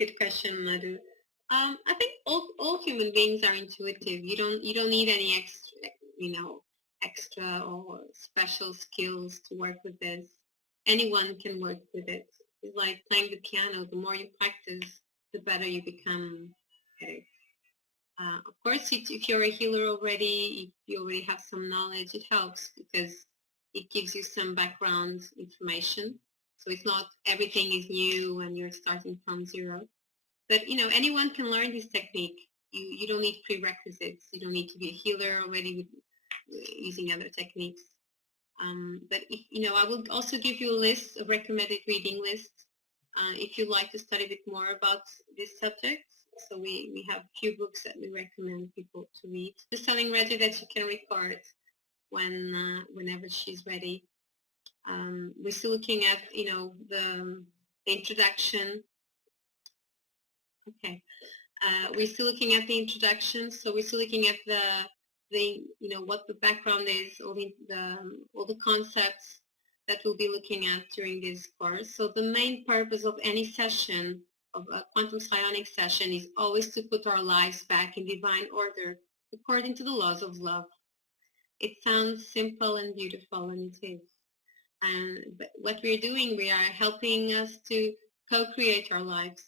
Good question, Madhu. I think all human beings are intuitive. You don't need any extra or special skills to work with this. Anyone can work with it. It's like playing the piano. The more you practice, the better you become at it. Of course, if you're a healer already, if you already have some knowledge, it helps because it gives you some background information. So it's not everything is new and you're starting from zero. But anyone can learn this technique. You don't need prerequisites. You don't need to be a healer already with using other techniques. But I will also give you a list, a recommended reading list, if you'd like to study a bit more about this subject. So we have a few books that we recommend people to read. Just telling Reggie that she can record whenever she's ready. We're still looking at the introduction. Okay. We're still looking at the introduction, so we're still looking at the what the background is, all the concepts that we'll be looking at during this course. So the main purpose of any session, of a quantum psionic session, is always to put our lives back in divine order according to the laws of love. It sounds simple and beautiful, and it is. But what we're doing, we are helping us to co-create our lives.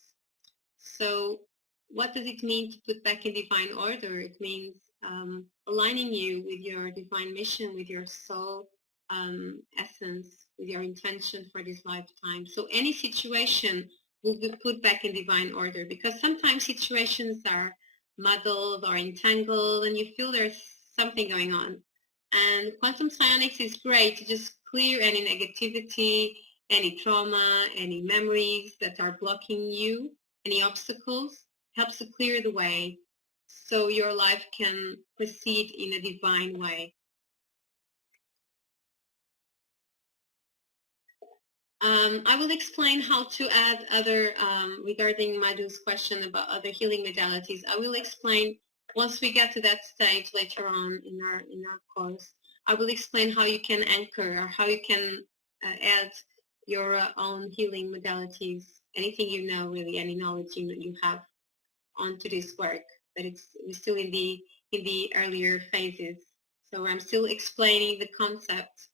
So what does it mean to put back in divine order? It means aligning you with your divine mission, with your soul essence, with your intention for this lifetime. So any situation will be put back in divine order, because sometimes situations are muddled or entangled and you feel there's something going on. And quantum psionics is great to just clear any negativity, any trauma, any memories that are blocking you, any obstacles, helps to clear the way so your life can proceed in a divine way. I will explain how to add other, regarding Madhu's question about other healing modalities. I will explain once we get to that stage later on in our course. I will explain how you can anchor or how you can add your own healing modalities, anything you know, really, any knowledge you have onto this work. But we're still in the earlier phases, so I'm still explaining the concept,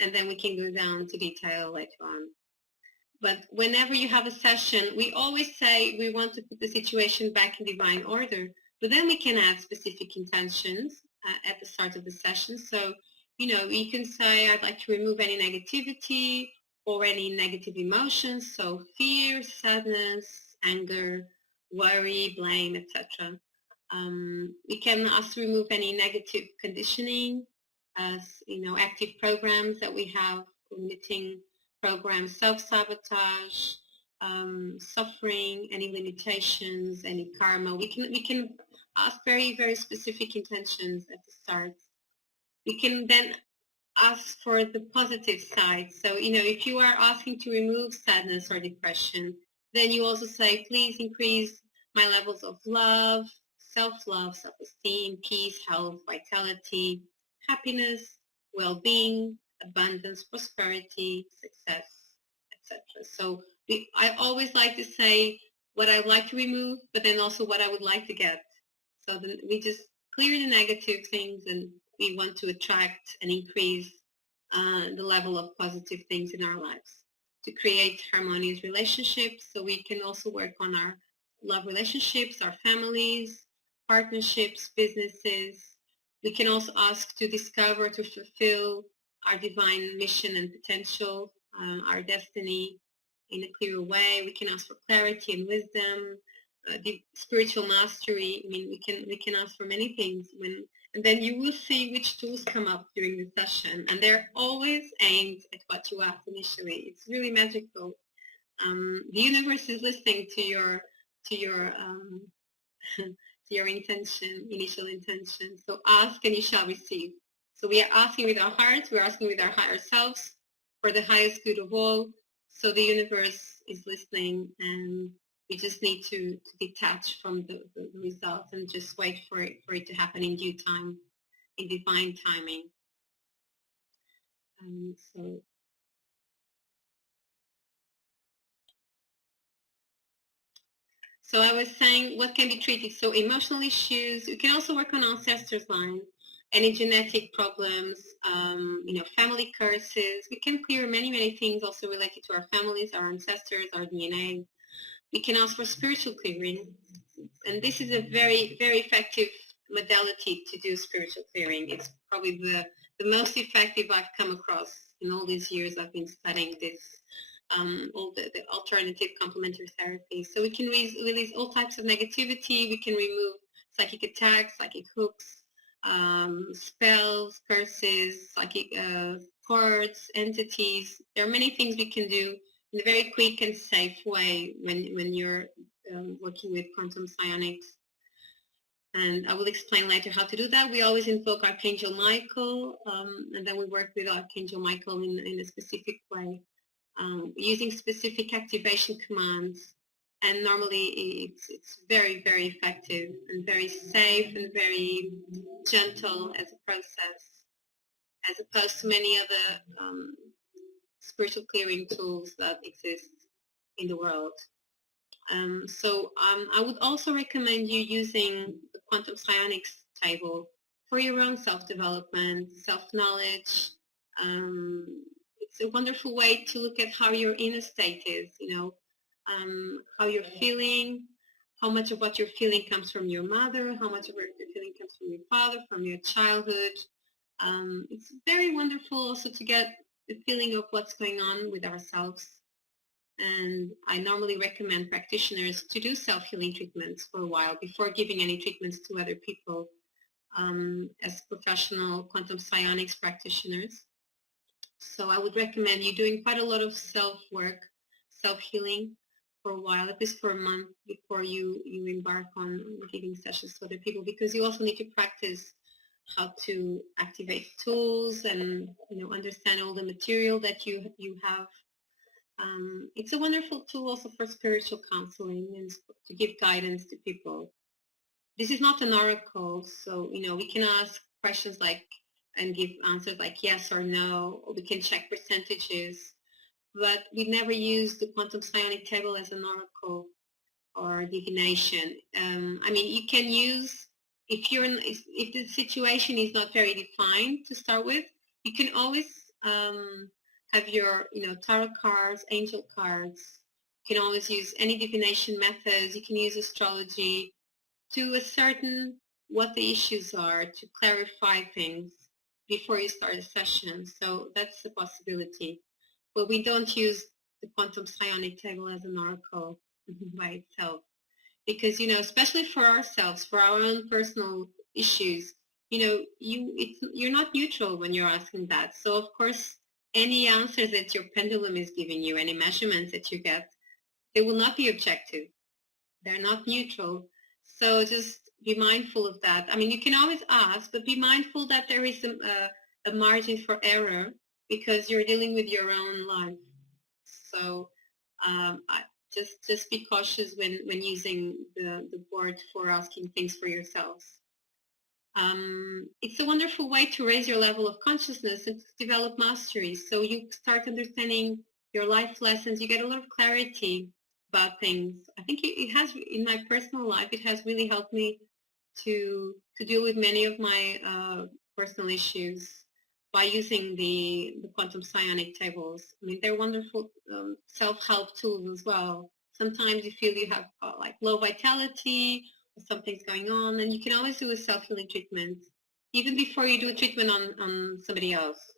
and then we can go down to detail later on. But whenever you have a session, we always say we want to put the situation back in divine order, but then we can add specific intentions at the start of the session. So, you can say, I'd like to remove any negativity or any negative emotions, so fear, sadness, anger, worry, blame, etc. We can also remove any negative conditioning, as active programs that we have, limiting programs, self-sabotage, suffering, any limitations, any karma. We can ask very, very specific intentions at the start. We can then ask for the positive side. So, if you are asking to remove sadness or depression, then you also say, please increase my levels of love, self-love, self-esteem, peace, health, vitality, happiness, well-being, abundance, prosperity, success, etc. So I always like to say what I would like to remove, but then also what I would like to get. So then we just clear the negative things, and we want to attract and increase the level of positive things in our lives to create harmonious relationships. So we can also work on our love relationships, our families, partnerships, businesses. We can also ask to discover, to fulfill our divine mission and potential, our destiny in a clearer way. We can ask for clarity and wisdom, the spiritual mastery. I mean, we can ask for many things, and then you will see which tools come up during the session, and they're always aimed at what you asked initially. It's really magical. The universe is listening to your to your intention, initial intention. So ask and you shall receive. So we are asking with our hearts, we're asking with our higher selves for the highest good of all. So the universe is listening, and we just need to detach from the results and just wait for it to happen in due time, in divine timing. So So I was saying what can be treated. So emotional issues, you can also work on ancestors line, any genetic problems, family curses. We can clear many, many things also related to our families, our ancestors, our DNA. We can ask for spiritual clearing. And this is a very, very effective modality to do spiritual clearing. It's probably the most effective I've come across in all these years I've been studying this, all the alternative complementary therapy. So we can release all types of negativity. We can remove psychic attacks, psychic hooks, spells, curses, psychic cords, entities. There are many things we can do in a very quick and safe way when you're working with quantum psionics. And I will explain later how to do that. We always invoke Archangel Michael, and then we work with Archangel Michael in a specific way, using specific activation commands. And normally it's very, very effective and very safe and very gentle as a process, as opposed to many other spiritual clearing tools that exist in the world. I would also recommend you using the quantum psionics table for your own self-development, self-knowledge. It's a wonderful way to look at how your inner state is, how you're feeling, how much of what you're feeling comes from your mother, how much of what you're feeling comes from your father, from your childhood. It's very wonderful also to get the feeling of what's going on with ourselves. And I normally recommend practitioners to do self-healing treatments for a while before giving any treatments to other people as professional quantum psionics practitioners. So I would recommend you doing quite a lot of self-work, self-healing for a while, at least for a month before you embark on giving sessions to other people, because you also need to practice how to activate tools and understand all the material that you have. It's a wonderful tool also for spiritual counseling and to give guidance to people. This is not an oracle, so we can ask questions and give answers like yes or no, or we can check percentages, but we never use the quantum psionic table as an oracle or divination. You can use, if the situation is not very defined to start with, you can always have your tarot cards, angel cards. You can always use any divination methods. You can use astrology to ascertain what the issues are, to clarify things before you start a session. So that's a possibility. But we don't use the quantum psionic table as an oracle by itself, because especially for ourselves, for our own personal issues, you're not neutral when you're asking that. So of course, any answers that your pendulum is giving you, any measurements that you get, they will not be objective. They're not neutral. So just be mindful of that. You can always ask, but be mindful that there is a margin for error because you're dealing with your own life. So just be cautious when using the board for asking things for yourselves. It's a wonderful way to raise your level of consciousness and to develop mastery. So you start understanding your life lessons. You get a lot of clarity about things. I think it has, in my personal life, it has really helped me to deal with many of my personal issues by using the quantum psionic tables. They're wonderful self-help tools as well. Sometimes you feel you have low vitality, something's going on, and you can always do a self-healing treatment even before you do a treatment on somebody else.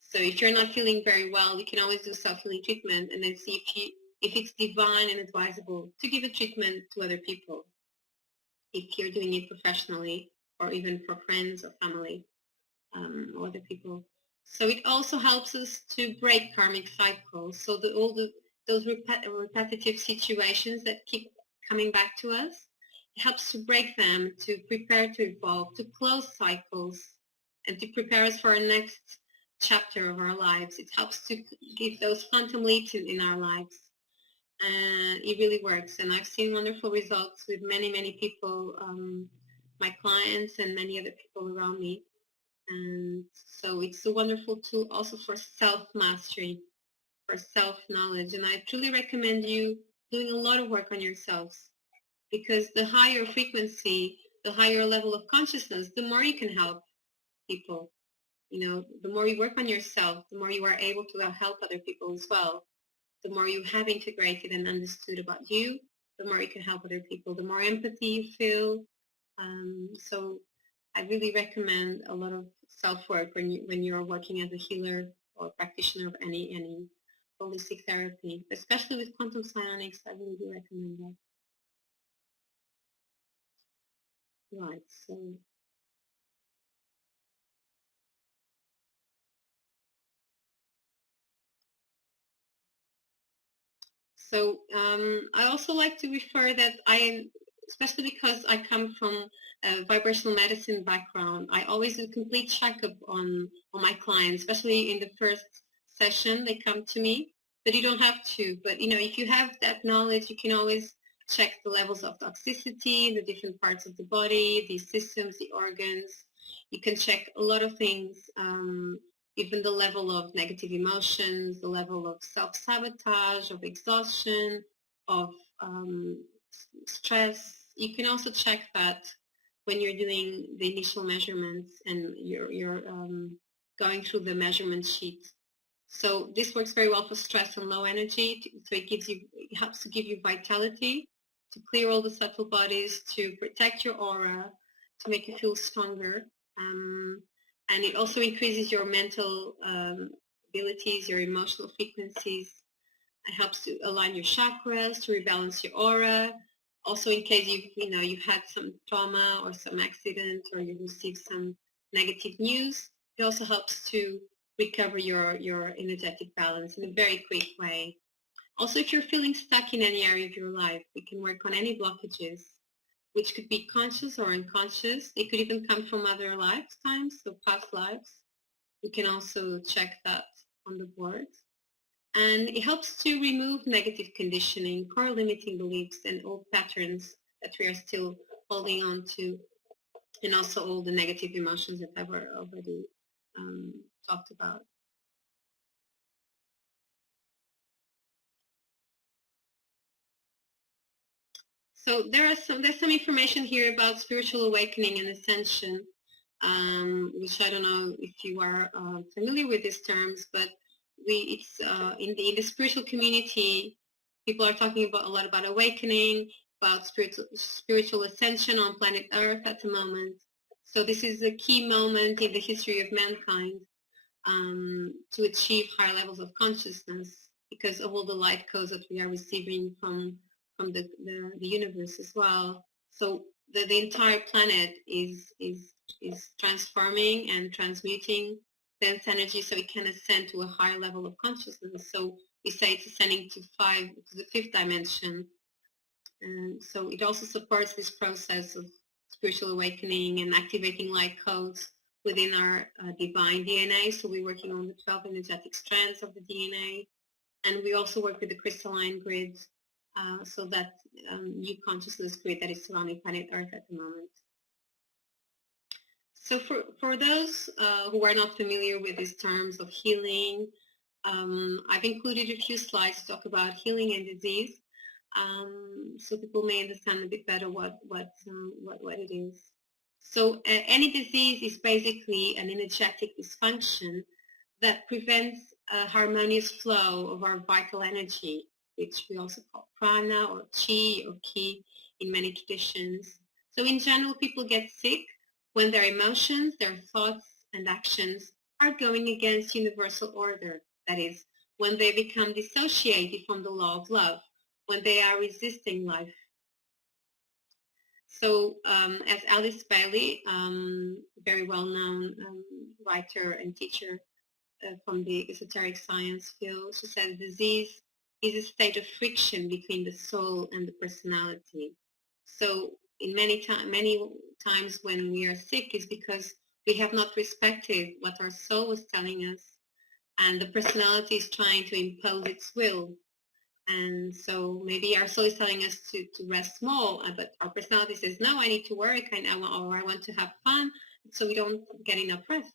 So if you're not feeling very well, you can always do self-healing treatment and then see if it's divine and advisable to give a treatment to other people, if you're doing it professionally or even for friends or family or other people. So it also helps us to break karmic cycles. So those repetitive situations that keep coming back to us, it helps to break them, to prepare to evolve, to close cycles, and to prepare us for our next chapter of our lives. It helps to give those quantum leaps in our lives. And it really works. And I've seen wonderful results with many, many people, my clients and many other people around me. And so it's a wonderful tool also for self-mastery, for self-knowledge. And I truly recommend you doing a lot of work on yourselves because the higher frequency, the higher level of consciousness, the more you can help people. You know, the more you work on yourself, the more you are able to help other people as well. The more you have integrated and understood about you, the more you can help other people, the more empathy you feel. So I really recommend a lot of self-work when you're working as a healer or practitioner of any holistic therapy, especially with quantum psionics. I really do recommend that. Right, so I also like to refer that especially because I come from a vibrational medicine background, I always do a complete checkup on my clients, especially in the first session they come to me. But you don't have to. But you know, if you have that knowledge, you can always check the levels of toxicity, the different parts of the body, the systems, the organs. You can check a lot of things, even the level of negative emotions, the level of self-sabotage, of exhaustion, of stress. You can also check that when you're doing the initial measurements and you're going through the measurement sheet. So this works very well for stress and low energy. So it helps to give you vitality, to clear all the subtle bodies, to protect your aura, to make you feel stronger. And it also increases your mental abilities, your emotional frequencies. It helps to align your chakras, to rebalance your aura. Also, in case you've had some trauma or some accident, or you received some negative news, it also helps to recover your energetic balance in a very quick way. Also, if you're feeling stuck in any area of your life, we can work on any blockages, which could be conscious or unconscious. It could even come from other lifetimes, so past lives. We can also check that on the board. And it helps to remove negative conditioning, core limiting beliefs, and old patterns that we are still holding on to, and also all the negative emotions that I've already talked about. So there's some information here about spiritual awakening and ascension, which I don't know if you are familiar with these terms, but it's in the spiritual community, people are talking about a lot about awakening, about spiritual ascension on planet Earth at the moment. So this is a key moment in the history of mankind to achieve higher levels of consciousness because of all the light codes that we are receiving from the universe as well. So the entire planet is transforming and transmuting dense energy so it can ascend to a higher level of consciousness. So we say it's ascending to the fifth dimension. And so it also supports this process of spiritual awakening and activating light codes within our divine DNA. So we're working on the 12 energetic strands of the DNA. And we also work with the crystalline grid, so that new consciousness grid that is surrounding planet Earth at the moment. So for those who are not familiar with these terms of healing, I've included a few slides to talk about healing and disease, so people may understand a bit better what it is. So any disease is basically an energetic dysfunction that prevents a harmonious flow of our vital energy, which we also call prana or chi or ki in many traditions. So in general, people get sick when their emotions, their thoughts and actions are going against universal order. That is, when they become dissociated from the law of love, when they are resisting life. So as Alice Bailey, very well-known writer and teacher from the esoteric science field, she said disease is a state of friction between the soul and the personality. So in many times when we are sick is because we have not respected what our soul was telling us, and the personality is trying to impose its will. And so maybe our soul is telling us to rest more, but our personality says, no, I need to work, or I want to have fun, so we don't get enough rest.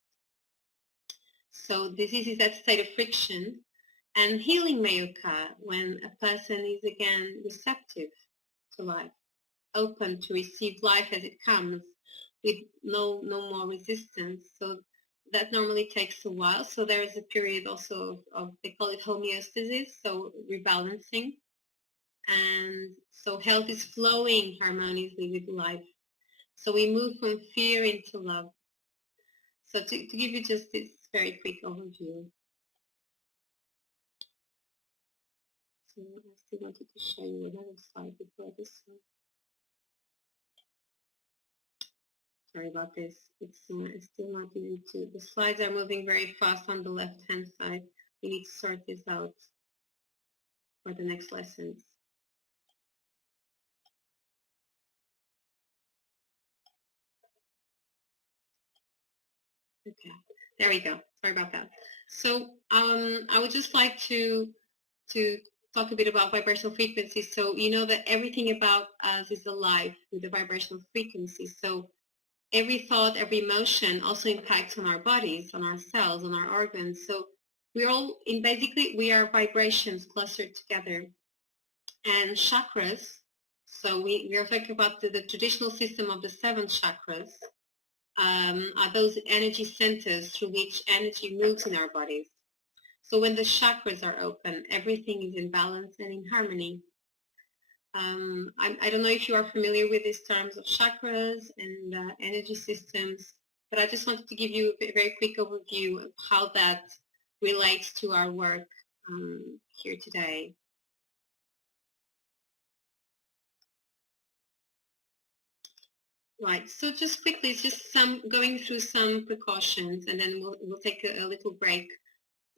So disease is that state of friction, and healing may occur when a person is again receptive to life. open to receive life as it comes, with no more resistance. So that normally takes a while. So there is a period also of they call it homeostasis, so rebalancing. And so health is flowing harmoniously with life. So we move from fear into love. So to give you just this very quick overview. So I still wanted to show you another slide before this one. Sorry about this. It's still not easy to. The slides are moving very fast on the left-hand side. We need to sort this out for the next lessons. Okay, there we go. Sorry about that. So I would just like to talk a bit about vibrational frequencies. So you know that everything about us is alive with the vibrational frequencies. So every thought, every emotion also impacts on our bodies, on our cells, on our organs. So we're all basically we are vibrations clustered together. And chakras, so we are talking about the traditional system of the 7 chakras, are those energy centers through which energy moves in our bodies. So when the chakras are open, everything is in balance and in harmony. I don't know if you are familiar with these terms of chakras and energy systems, but I just wanted to give you a very quick overview of how that relates to our work here today. Right, so just quickly, it's just going through some precautions, and then we'll take a little break.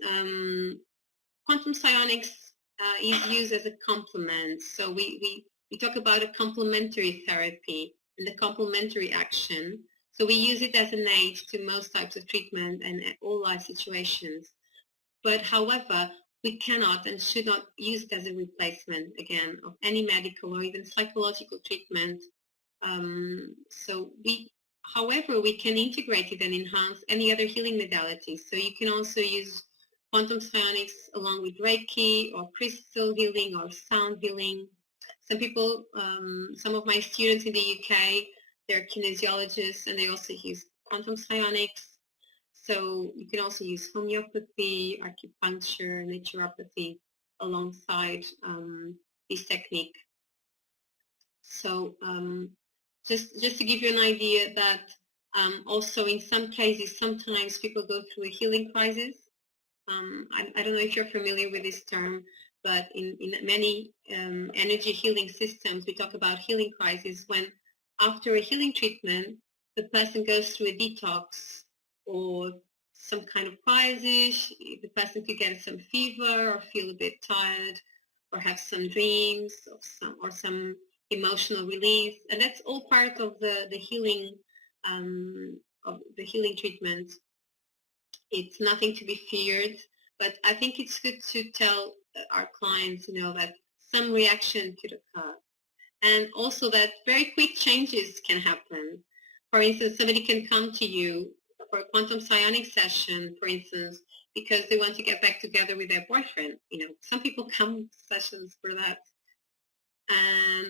Quantum psionics is used as a complement. So we talk about a complementary therapy and the complementary action. So we use it as an aid to most types of treatment and all life situations. But however, we cannot and should not use it as a replacement, again, of any medical or even psychological treatment. However, we can integrate it and enhance any other healing modalities. So you can also use quantum psionics along with Reiki or crystal healing or sound healing. Some people, some of my students in the UK, they're kinesiologists and they also use quantum psionics. So you can also use homeopathy, acupuncture, naturopathy alongside this technique. So just to give you an idea that also in some cases, sometimes people go through a healing crisis. I don't know if you're familiar with this term, but in many energy healing systems, we talk about healing crisis when after a healing treatment, the person goes through a detox or some kind of crisis. The person could get some fever or feel a bit tired or have some dreams or some emotional release, and that's all part of the healing treatment. It's nothing to be feared, but I think it's good to tell our clients, that some reaction could occur, and also that very quick changes can happen. For instance, somebody can come to you for a quantum psionic session, for instance, because they want to get back together with their boyfriend. Some people come to sessions for that.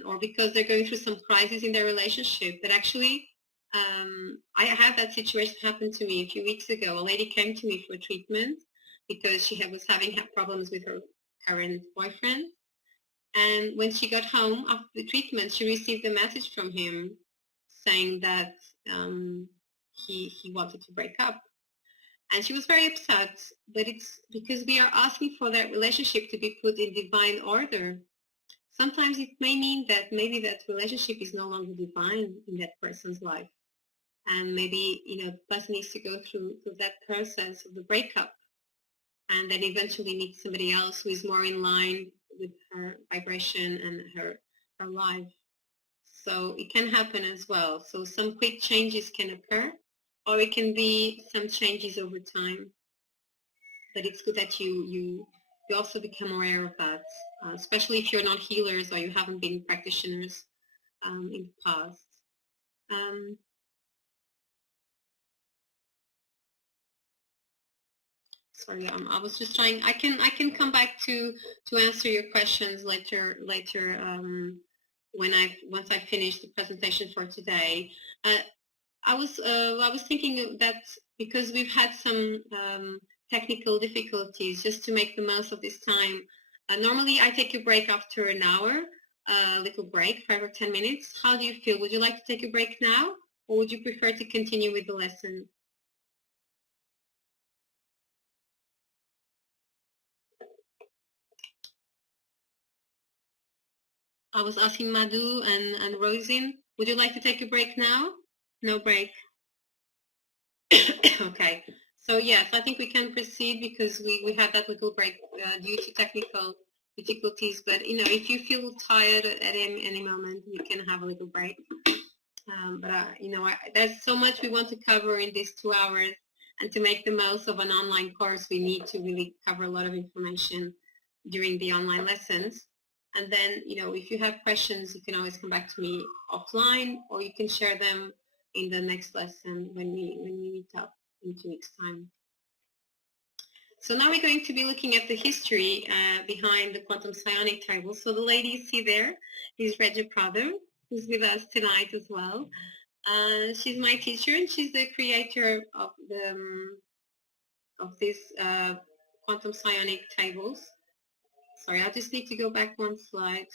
Or because they're going through some crisis in their relationship. But actually, I had that situation happen to me a few weeks ago. A lady came to me for treatment because she was having problems with her current boyfriend. And when she got home after the treatment, she received a message from him saying that he wanted to break up. And she was very upset, but it's because we are asking for that relationship to be put in divine order. Sometimes it may mean that maybe that relationship is no longer divine in that person's life. And maybe, the person needs to go through that process of the breakup and then eventually meet somebody else who is more in line with her vibration and her life. So it can happen as well. So some quick changes can occur, or it can be some changes over time. But it's good that you also become aware of that, especially if you're not healers or you haven't been practitioners in the past. Sorry, I was just trying. I can come back to answer your questions later once I finish the presentation for today. I was thinking that because we've had some technical difficulties, just to make the most of this time. Normally, I take a break after an hour, a little break, 5 or 10 minutes. How do you feel? Would you like to take a break now, or would you prefer to continue with the lesson? I was asking Madhu and Rosin, would you like to take a break now? No break. Okay. So yes, I think we can proceed because we had that little break due to technical difficulties. But if you feel tired at any moment, you can have a little break. There's so much we want to cover in these 2 hours, and to make the most of an online course, we need to really cover a lot of information during the online lessons. And then, if you have questions, you can always come back to me offline, or you can share them in the next lesson when we meet up in 2 weeks' time. So now we're going to be looking at the history behind the quantum psionic table. So the lady you see there is Régia Prado, who's with us tonight as well. She's my teacher, and she's the creator of these quantum psionic tables. Sorry, I just need to go back one slide.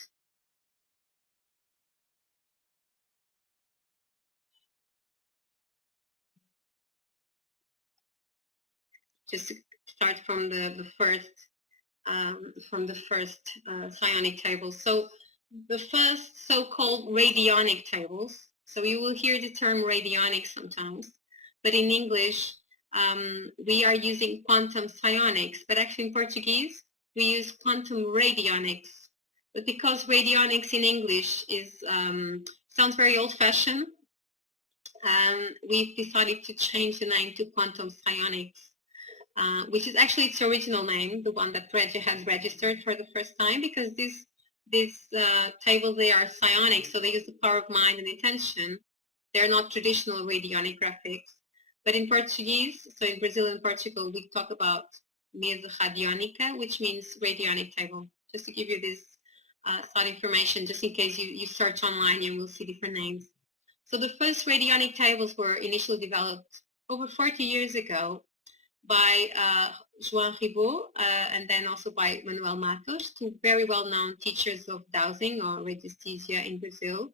Just to start from the first psionic table. So the first so-called radionic tables. So you will hear the term radionic sometimes, but in English we are using quantum psionics, but actually in Portuguese we use quantum radionics. But because radionics in English is sounds very old-fashioned, we've decided to change the name to quantum psionics. Which is actually its original name, the one that Régia has registered for the first time, because these tables, they are psionic, so they use the power of mind and intention. They're not traditional radionic graphics. But in Portuguese, so in Brazil and Portugal, we talk about Mesa Radiônica, which means radionic table. Just to give you this side information, just in case you search online, you will see different names. So the first radionic tables were initially developed over 40 years ago by João Ribot and then also by Manuel Matos, two very well-known teachers of dowsing or radiesthesia in Brazil.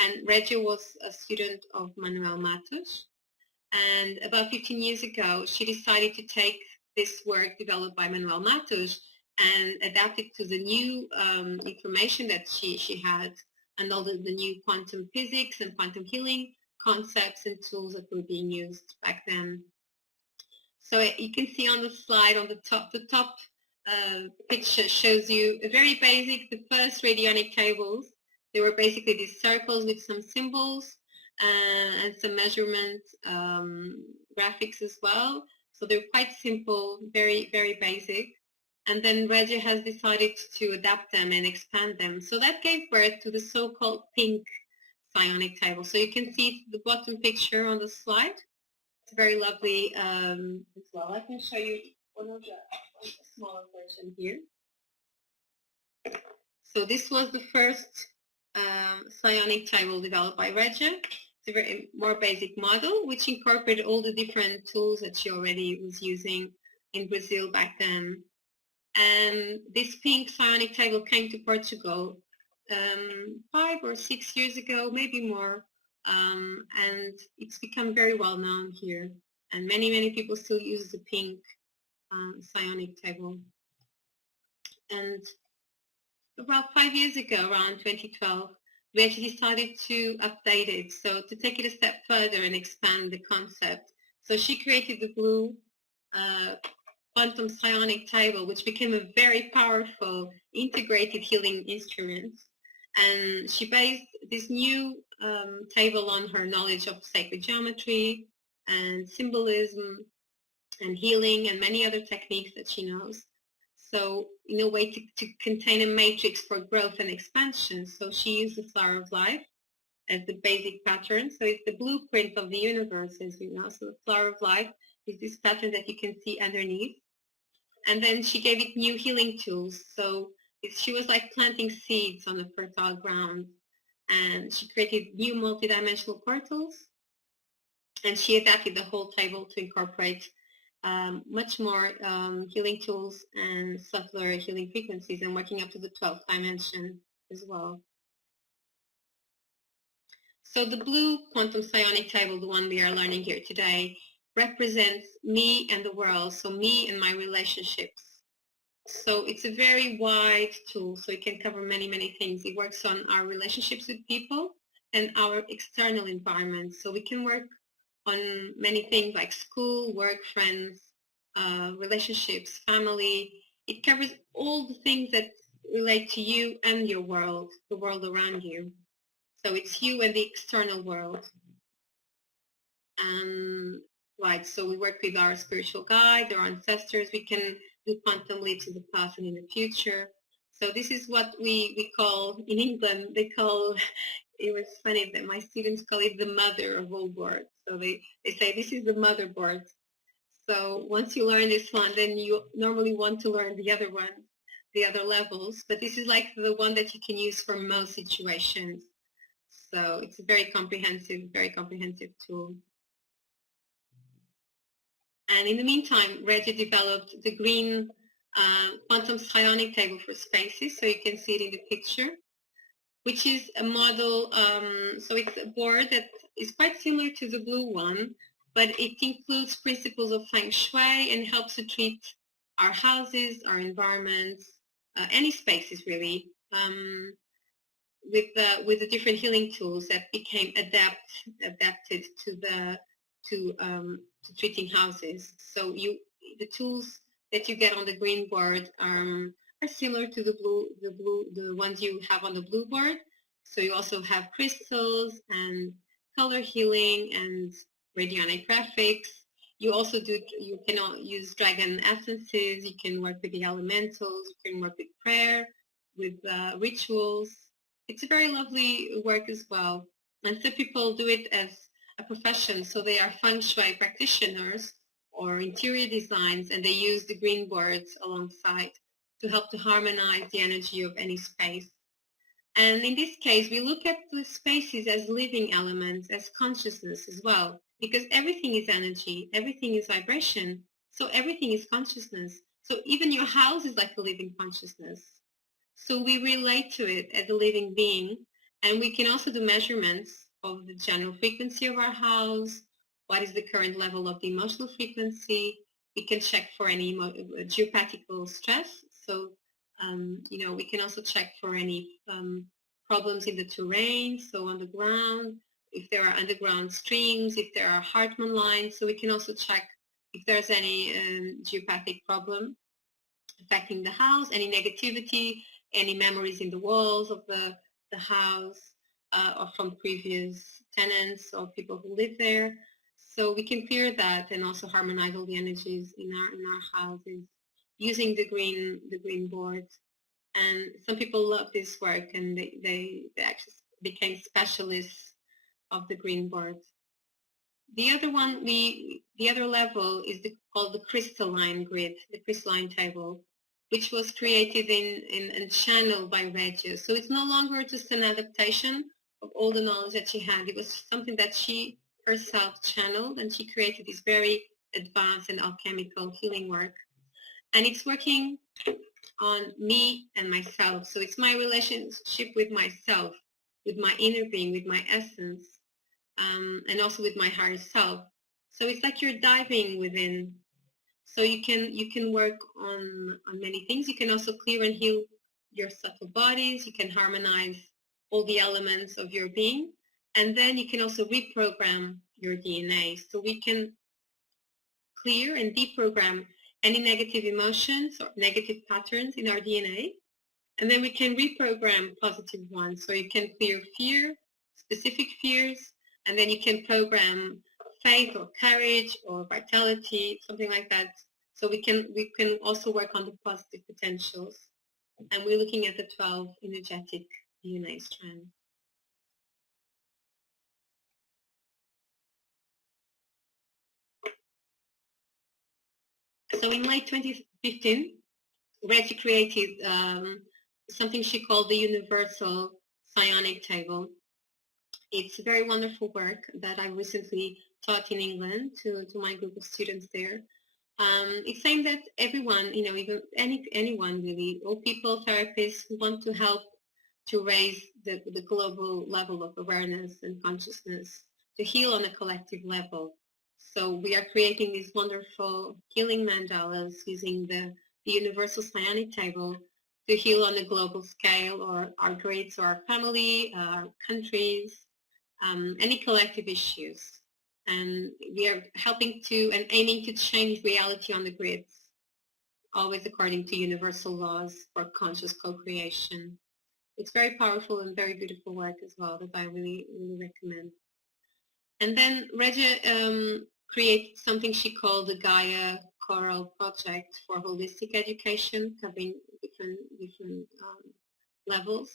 And Régia was a student of Manuel Matos. And about 15 years ago, she decided to take this work developed by Manuel Matos and adapt it to the new information that she had, and all the new quantum physics and quantum healing concepts and tools that were being used back then. So you can see on the slide on the top picture shows you a very basic, the first radionic tables. They were basically these circles with some symbols and some measurement graphics as well. So they're quite simple, very, very basic. And then Régia has decided to adapt them and expand them. So that gave birth to the so-called pink psionic table. So you can see the bottom picture on the slide. It's very lovely as well. I can show you one of the smaller version here. So this was the first psionic table developed by Régia. It's a very more basic model, which incorporated all the different tools that she already was using in Brazil back then. And this pink psionic table came to Portugal 5 or 6 years ago, maybe more. And it's become very well known here, and many people still use the pink psionic table. And about 5 years ago, around 2012, we actually started to update it, so to take it a step further and expand the concept. So she created the blue quantum psionic table, which became a very powerful integrated healing instrument. And she based this new table on her knowledge of sacred geometry and symbolism and healing and many other techniques that she knows. So in a way to contain a matrix for growth and expansion. So she used the flower of life as the basic pattern. So it's the blueprint of the universe, as we know. So the flower of life is this pattern that you can see underneath. And then she gave it new healing tools. So she was like planting seeds on a fertile ground and she created new multidimensional portals, and she adapted the whole table to incorporate much more healing tools and subtler healing frequencies, and working up to the 12th dimension as well. So the blue quantum psionic table, the one we are learning here today, represents me and the world, so me and my relationships. So it's a very wide tool, so it can cover many, many things. It works on our relationships with people and our external environment. So we can work on many things like school, work, friends, relationships, family. It covers all the things that relate to you and your world, the world around you. So it's you and the external world. Right, so we work with our spiritual guide, our ancestors. We can do quantum leaps in the past and in the future. So this is what we call, in England, they call, it was funny that my students call it the mother of all boards. So they say this is the motherboard. So once you learn this one, then you normally want to learn the other one, the other levels. But this is like the one that you can use for most situations. So it's a very comprehensive tool. And in the meantime, Regia developed the green quantum psionic table for spaces. So you can see it in the picture, which is a model. So it's a board that is quite similar to the blue one, but it includes principles of feng shui and helps to treat our houses, our environments, any spaces really, with the different healing tools that became adapted to treating houses. So the tools that you get on the green board are similar to the ones you have on the blue board. So you also have crystals and color healing and radionic graphics. You can use dragon essences. You can work with the elementals. You can work with prayer, with rituals. It's a very lovely work as well. And some people do it as a profession. So they are feng shui practitioners or interior designs, and they use the green boards alongside to help to harmonize the energy of any space. And in this case, we look at the spaces as living elements, as consciousness as well, because everything is energy, everything is vibration, so everything is consciousness. So even your house is like a living consciousness. So we relate to it as a living being, and we can also do measurements of the general frequency of our house, what is the current level of the emotional frequency. We can check for any geopathical stress. So, we can also check for any problems in the terrain, so on the ground, if there are underground streams, if there are Hartmann lines. So we can also check if there's any geopathic problem affecting the house, any negativity, any memories in the walls of the house, or from previous tenants or people who live there. So we can clear that and also harmonize all the energies in our houses using the green boards. And some people love this work, and they actually became specialists of the green board. The other one, the other level is called the crystalline grid, the crystalline table, which was created and channeled by Regia. So it's no longer just an adaptation of all the knowledge that she had. It was something that she herself channeled, and she created this very advanced and alchemical healing work. And it's working on me and myself. So it's my relationship with myself, with my inner being, with my essence, and also with my higher self. So it's like you're diving within. So you can work on many things. You can also clear and heal your subtle bodies. You can harmonize all the elements of your being. And then you can also reprogram your DNA. So we can clear and deprogram any negative emotions or negative patterns in our DNA. And then we can reprogram positive ones. So you can clear fear, specific fears, and then you can program faith or courage or vitality, something like that. So we can also work on the positive potentials. And we're looking at the 12 energetic DNA strands. So in late 2015, Regia created something she called the universal psionic table. It's a very wonderful work that I recently taught in England to my group of students there. It's saying that everyone, even anyone really, all people, therapists who want to help to raise the global level of awareness and consciousness, to heal on a collective level. So we are creating these wonderful healing mandalas using the universal psionic table to heal on a global scale, or our grids, or our family, our countries, any collective issues. And we are helping to and aiming to change reality on the grids, always according to universal laws for conscious co-creation. It's very powerful and very beautiful work as well that I really, really recommend. And then Régia created something she called the Gaia Choral Project for Holistic Education, covering different levels.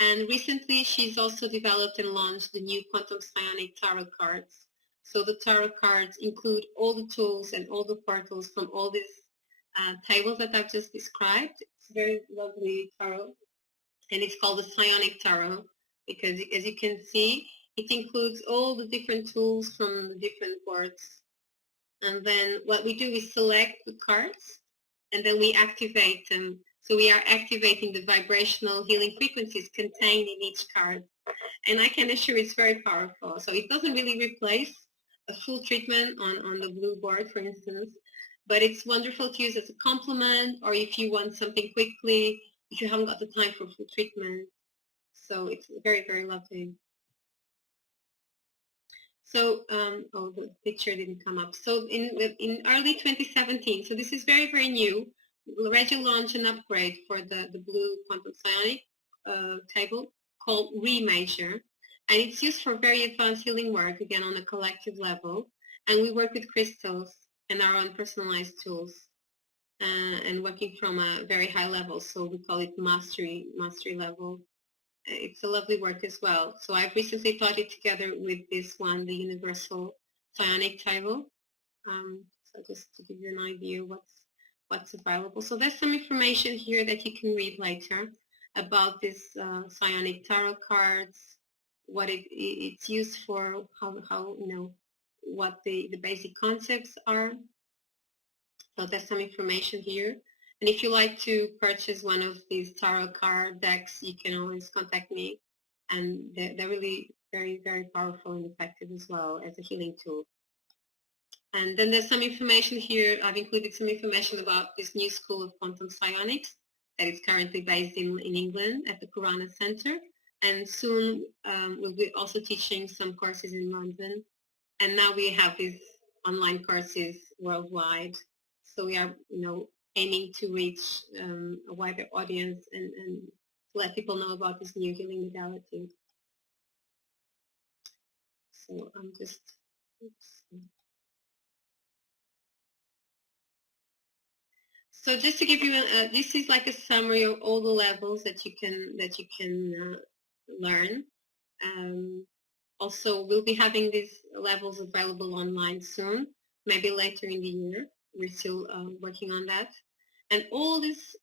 And recently, she's also developed and launched the new Quantum Psionic Tarot cards. So the tarot cards include all the tools and all the portals from all these tables that I've just described. It's a very lovely tarot, and it's called the Psionic Tarot because, as you can see, it includes all the different tools from the different boards. And then what we do is select the cards, and then we activate them. So we are activating the vibrational healing frequencies contained in each card. And I can assure it's very powerful. So it doesn't really replace a full treatment on the blue board, for instance, but it's wonderful to use as a complement, or if you want something quickly, if you haven't got the time for full treatment. So it's very, very lovely. So, oh, the picture didn't come up. So in early 2017, so this is very, very new, Régia launched an upgrade for the blue quantum psionic table called Remeasure. And it's used for very advanced healing work, again, on a collective level. And we work with crystals and our own personalized tools, and working from a very high level. So we call it mastery level. It's a lovely work as well. So I've recently taught it together with this one, the universal psionic table. So just to give you an idea what's available. So there's some information here that you can read later about this psionic tarot cards, what it's used for, how what the basic concepts are. So there's some information here. And if you like to purchase one of these tarot card decks, you can always contact me. And they're really very, very powerful and effective as well as a healing tool. And then there's some information here. I've included some information about this new school of quantum psionics that is currently based in England at the Corona Center. And soon we'll be also teaching some courses in London. And now we have these online courses worldwide. So we are, aiming to reach a wider audience and let people know about this new healing modality. So I'm just, oops. So just to give you, this is like a summary of all the levels that you can learn. Also, we'll be having these levels available online soon, maybe later in the year. We're still working on that. And all these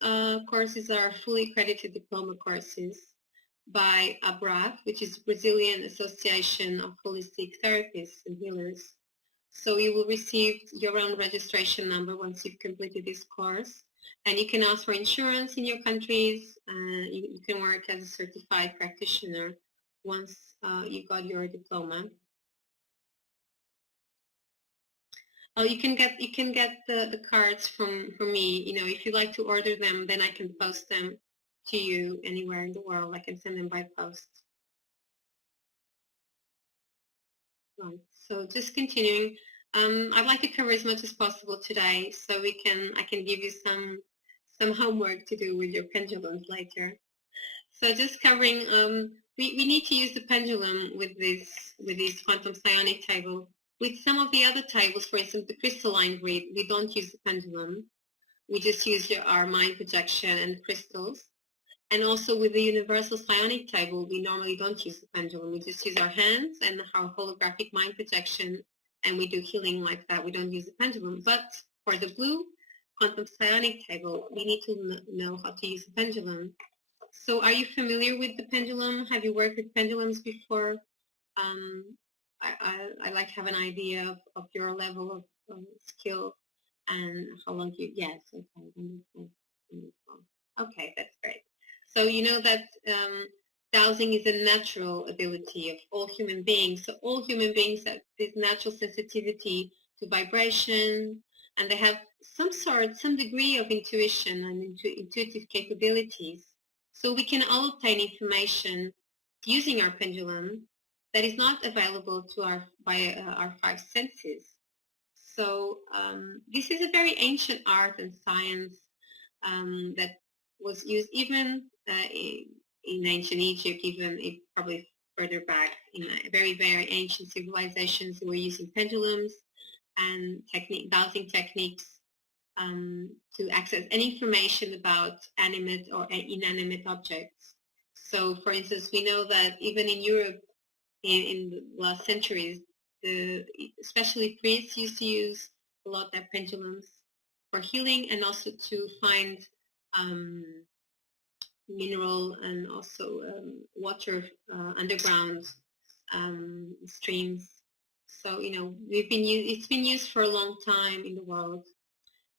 courses are fully accredited diploma courses by ABRAF, which is Brazilian Association of Holistic Therapists and Healers. So you will receive your own registration number once you've completed this course. And you can ask for insurance in your countries. You can work as a certified practitioner once you got your diploma. Oh, you can get the cards from me. If you like to order them, then I can post them to you anywhere in the world. I can send them by post. Right. So just continuing, I'd like to cover as much as possible today, so I can give you some homework to do with your pendulums later. So just covering, we need to use the pendulum with this quantum psionic table. With some of the other tables, for instance, the crystalline grid, we don't use the pendulum. We just use our mind projection and crystals. And also with the universal psionic table, we normally don't use the pendulum. We just use our hands and our holographic mind projection, and we do healing like that. We don't use the pendulum. But for the blue quantum psionic table, we need to know how to use the pendulum. So are you familiar with the pendulum? Have you worked with pendulums before? I like to have an idea of your level of skill and how long you, yes, okay, wonderful, wonderful. Okay, that's great. So you know that dowsing is a natural ability of all human beings. So all human beings have this natural sensitivity to vibration, and they have some degree of intuition and intuitive capabilities. So we can all obtain information using our pendulum that is not available to our five senses. So this is a very ancient art and science that was used even in ancient Egypt, even probably further back in very, very ancient civilizations. They were using pendulums and dowsing techniques to access any information about animate or inanimate objects. So, for instance, we know that even in Europe in the last centuries, especially priests used to use a lot their pendulums for healing and also to find mineral and also water underground streams. So, you know, it's been used for a long time in the world.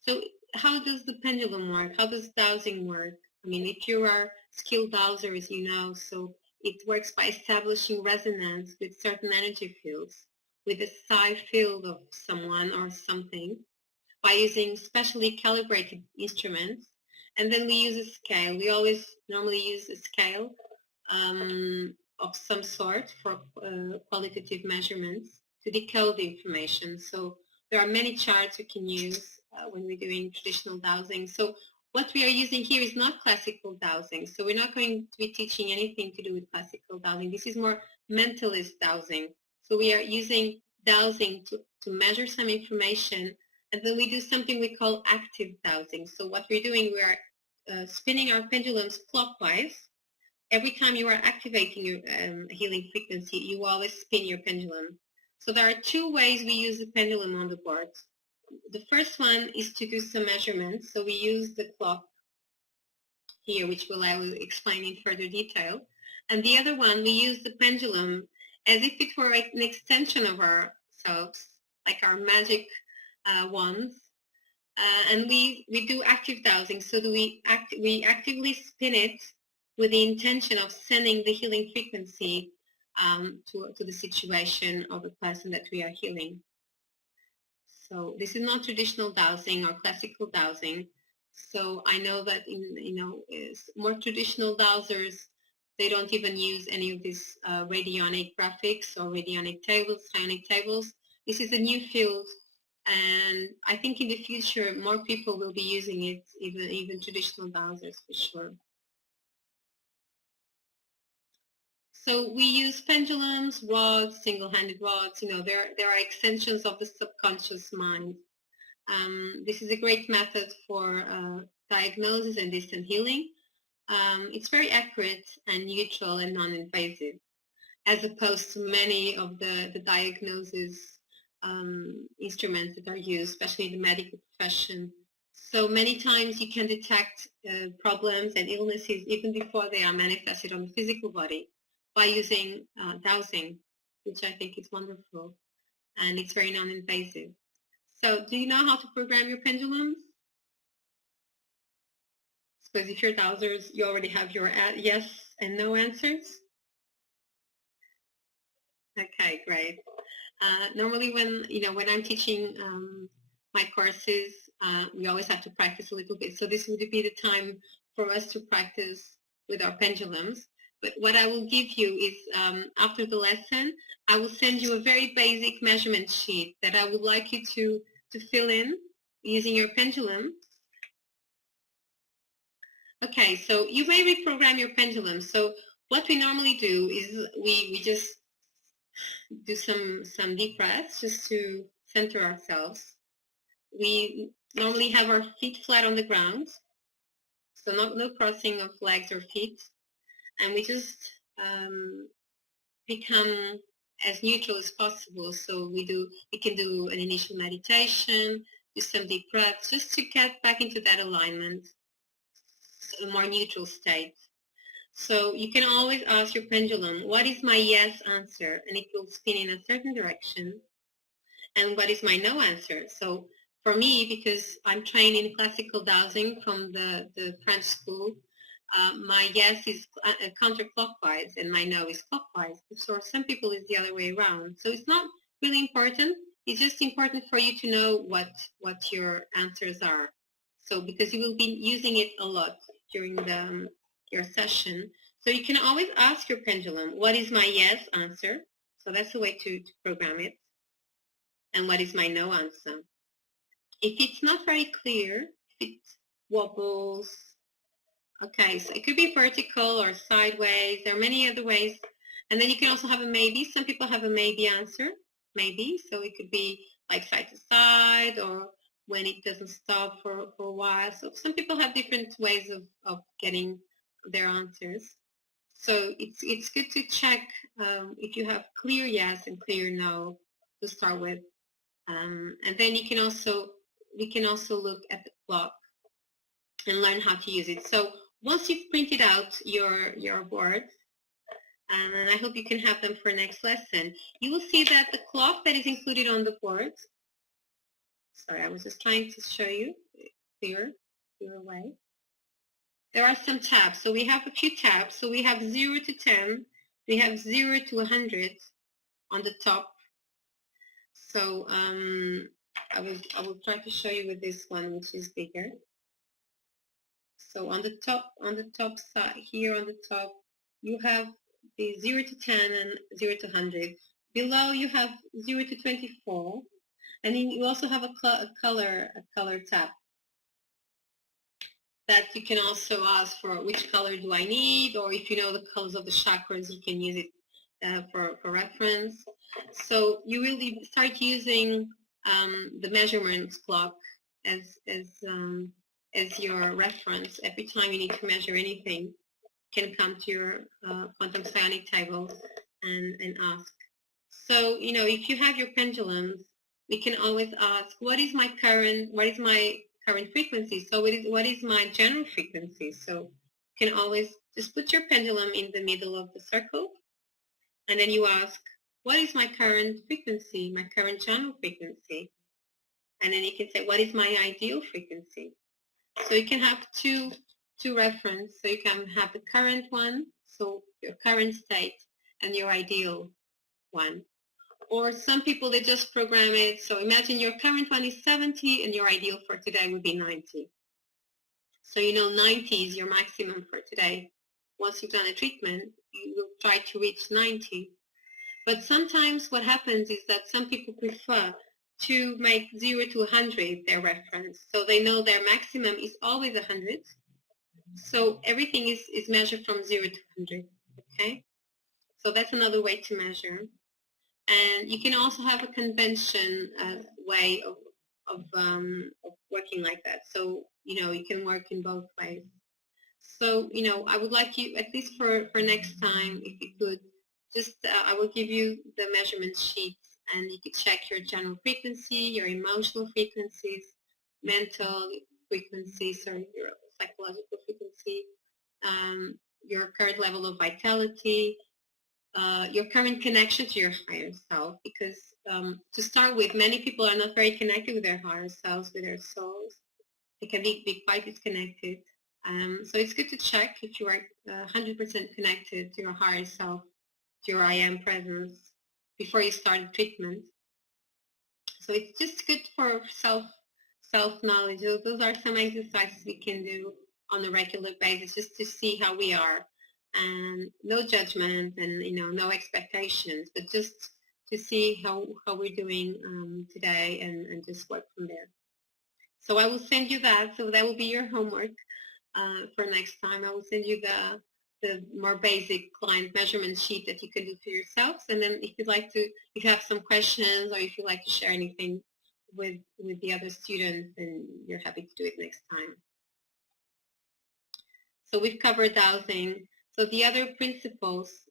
So how does the pendulum work? How does dowsing work? I mean, if you are skilled dowser, as you know, so it works by establishing resonance with certain energy fields, with the psi field of someone or something, by using specially calibrated instruments. And then we use a scale. We always normally use a scale of some sort for qualitative measurements to decode the information. So there are many charts you can use when we're doing traditional dowsing. So what we are using here is not classical dowsing. So we're not going to be teaching anything to do with classical dowsing. This is more mentalist dowsing. So we are using dowsing to measure some information, and then we do something we call active dowsing. So what we're doing, we are spinning our pendulums clockwise. Every time you are activating your healing frequency, you always spin your pendulum. So there are two ways we use the pendulum on the board. The first one is to do some measurements. So we use the clock here, which I will explain in further detail. And the other one, we use the pendulum as if it were an extension of ourselves, like our magic wands. And we do active dowsing. So we actively spin it with the intention of sending the healing frequency to the situation of the person that we are healing. So this is not traditional dowsing or classical dowsing. So I know that more traditional dowsers, they don't even use any of these radionic graphics or radionic tables, psionic tables. This is a new field, and I think in the future more people will be using it, even traditional dowsers for sure. So we use pendulums, rods, single-handed rods. There are extensions of the subconscious mind. This is a great method for diagnosis and distant healing. It's very accurate and neutral and non-invasive, as opposed to many of the diagnosis instruments that are used, especially in the medical profession. So many times you can detect problems and illnesses even before they are manifested on the physical body by using dowsing, which I think is wonderful, and it's very non-invasive. So do you know how to program your pendulums? Because if you're dowsers, you already have your yes and no answers. Okay, great. Normally when I'm teaching my courses, we always have to practice a little bit. So this would be the time for us to practice with our pendulums. But what I will give you is after the lesson, I will send you a very basic measurement sheet that I would like you to fill in using your pendulum. Okay, so you may reprogram your pendulum. So what we normally do is we just do some deep breaths just to center ourselves. We normally have our feet flat on the ground, so no crossing of legs or feet, and we just become as neutral as possible. So we can do an initial meditation, do some deep breaths, just to get back into that alignment, a more neutral state. So you can always ask your pendulum, what is my yes answer? And it will spin in a certain direction. And what is my no answer? So for me, because I'm trained in classical dowsing from the French school, my yes is counterclockwise and my no is clockwise. So for some people it's the other way around. So it's not really important. It's just important for you to know what your answers are. So because you will be using it a lot during your session. So you can always ask your pendulum, what is my yes answer? So that's the way to program it. And what is my no answer? If it's not very clear, if it wobbles, okay, so it could be vertical or sideways. There are many other ways. And then you can also have a maybe. Some people have a maybe answer, maybe. So it could be like side to side or when it doesn't stop for a while. So some people have different ways of getting their answers. So it's good to check if you have clear yes and clear no to start with. And then we can also look at the clock and learn how to use it. So once you've printed out your boards, and I hope you can have them for next lesson, you will see that the clock that is included on the board, sorry, I was just trying to show you clear way. There are some tabs. So we have a few tabs. So we have 0 to 10. We have 0 to 100 on the top. So I will try to show you with this one, which is bigger. So on the top side here on the top, you have the 0 to 10 and 0 to 100. Below you have 0 to 24, and then you also have a color tab that you can also ask for which color do I need, or if you know the colors of the chakras, you can use it for reference. So you really start using the measurements clock as your reference. Every time you need to measure anything, you can come to your quantum psionic table and ask. So, if you have your pendulums, we can always ask, what is my current frequency? So what is my general frequency? So you can always just put your pendulum in the middle of the circle, and then you ask, what is my current frequency, my current general frequency? And then you can say, what is my ideal frequency? So you can have two reference. So you can have the current one, so your current state, and your ideal one. Or some people, they just program it. So imagine your current one is 70 and your ideal for today would be 90. So 90 is your maximum for today. Once you've done a treatment, you will try to reach 90. But sometimes what happens is that some people prefer to make 0 to 100 their reference. So they know their maximum is always 100. So everything is measured from 0 to 100, okay? So that's another way to measure. And you can also have a convention way of working like that. So, you can work in both ways. So, I would like you, at least for next time, if you could, just I will give you the measurement sheets, and you could check your general frequency, your emotional frequencies, mental frequencies, or your psychological frequency, your current level of vitality, your current connection to your higher self, because to start with, many people are not very connected with their higher selves, with their souls. They can be quite disconnected. So it's good to check if you are 100% connected to your higher self, to your I am presence, before you start treatment. So it's just good for self-knowledge. Those are some exercises we can do on a regular basis just to see how we are. And no judgment and no expectations, but just to see how we're doing today and just work from there. So I will send you that. So that will be your homework for next time. I will send you the more basic client measurement sheet that you can do for yourselves. And then if you have some questions, or if you'd like to share anything with the other students, then you're happy to do it next time. So we've covered dowsing. So the other principles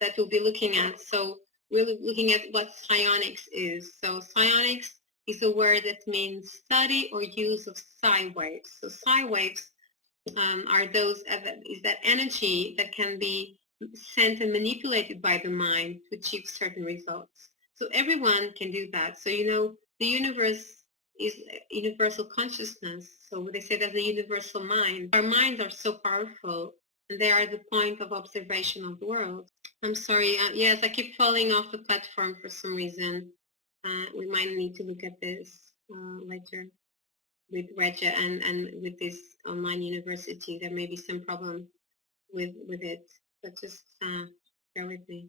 that we'll be looking at, so we're looking at what psionics is. So psionics is a word that means study or use of psi waves. So psi waves is that energy that can be sent and manipulated by the mind to achieve certain results. So everyone can do that. So, you know, the universe is universal consciousness. So they say there's a universal mind. Our minds are so powerful, and they are the point of observation of the world. I'm sorry. Yes, I keep falling off the platform for some reason. We might need to look at this later with Regia and with this online university. There may be some problem with it, but just bear with me.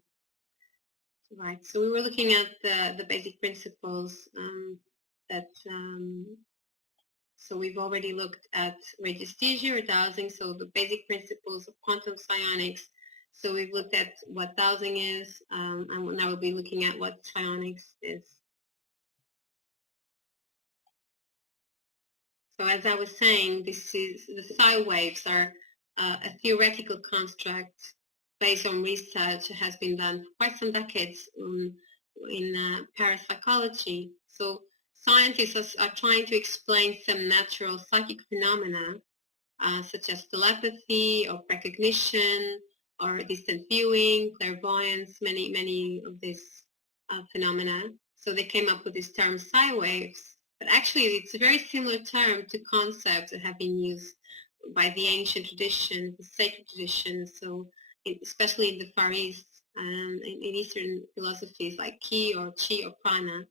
Right. So we were looking at the basic principles so we've already looked at radiesthesia or dowsing, so the basic principles of quantum psionics. So we've looked at what dowsing is, and now we'll be looking at what psionics is. So as I was saying, the psi waves are a theoretical construct based on research that has been done for quite some decades in parapsychology. So scientists are trying to explain some natural psychic phenomena, such as telepathy or precognition or distant viewing, clairvoyance, many of these phenomena. So they came up with this term psi waves. But actually, it's a very similar term to concepts that have been used by the ancient traditions, the sacred traditions, so especially in the Far East and in Eastern philosophies like Ki or Chi or Prana.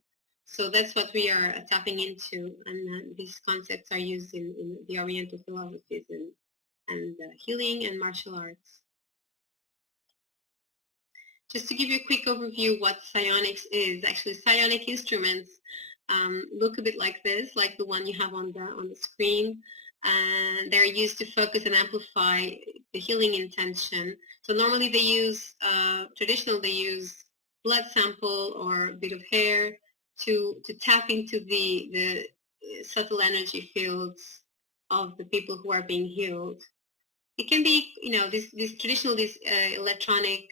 So that's what we are tapping into, and these concepts are used in the Oriental philosophies and healing and martial arts. Just to give you a quick overview what psionics is, actually psionic instruments look a bit like this, like the one you have on the screen, and they're used to focus and amplify the healing intention. So normally they use, they use blood sample or a bit of hair to tap into the subtle energy fields of the people who are being healed. It can be, you know, these electronic,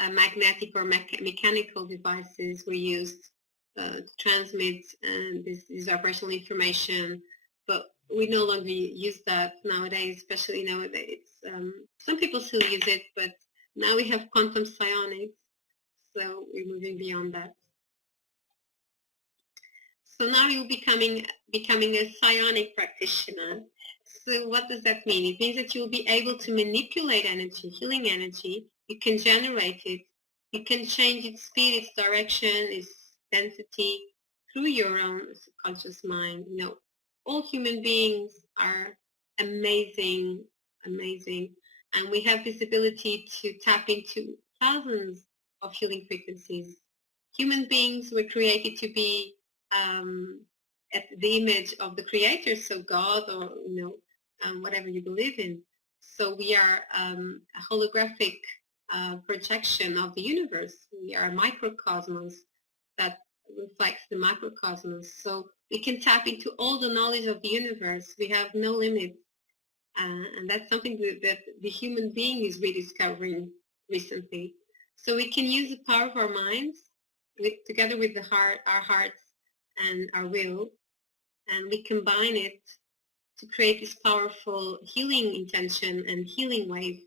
magnetic or mechanical devices were used to transmit this vibrational information, but we no longer use that nowadays, especially nowadays. Some people still use it, but now we have quantum psionics, so we're moving beyond that. So now you're becoming a psionic practitioner. So what does that mean? It means that you'll be able to manipulate energy, healing energy. You can generate it. You can change its speed, its direction, its density through your own subconscious mind. You know, all human beings are amazing, and we have this ability to tap into thousands of healing frequencies. Human beings were created to be at the image of the Creator, so God or whatever you believe in. So we are a holographic projection of the universe. We are a microcosmos that reflects the macrocosmos. So we can tap into all the knowledge of the universe. We have no limits. And that's something that the human being is rediscovering recently. So we can use the power of our minds together with our hearts and our will, and we combine it to create this powerful healing intention and healing wave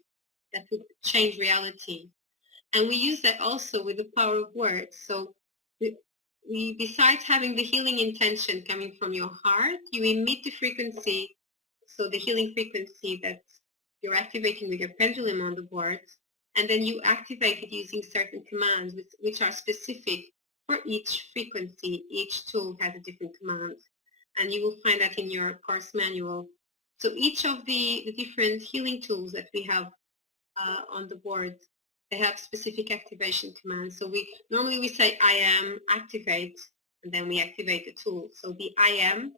that would change reality. And we use that also with the power of words. So we besides having the healing intention coming from your heart, you emit the frequency, so the healing frequency that you're activating with your pendulum on the board, and then you activate it using certain commands which are specific for each frequency. Each tool has a different command, and you will find that in your course manual. So each of the different healing tools that we have on the board, they have specific activation commands. So we normally say I am, activate, and then we activate the tool. So the I am,